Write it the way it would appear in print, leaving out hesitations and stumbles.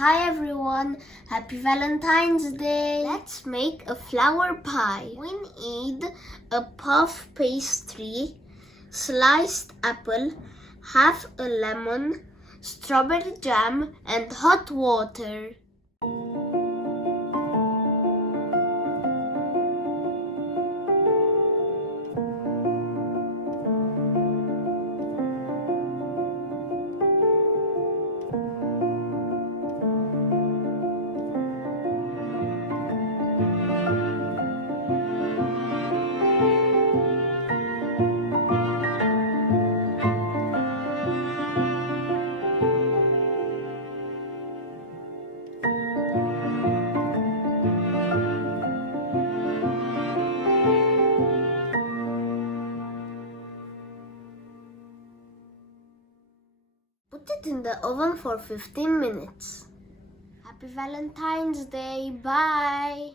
Hi everyone, happy Valentine's Day. Let's make a flower pie. We need a puff pastry, sliced apple, half a lemon, strawberry jam and hot water. Put it in the oven for 15 minutes. Happy Valentine's Day. Bye.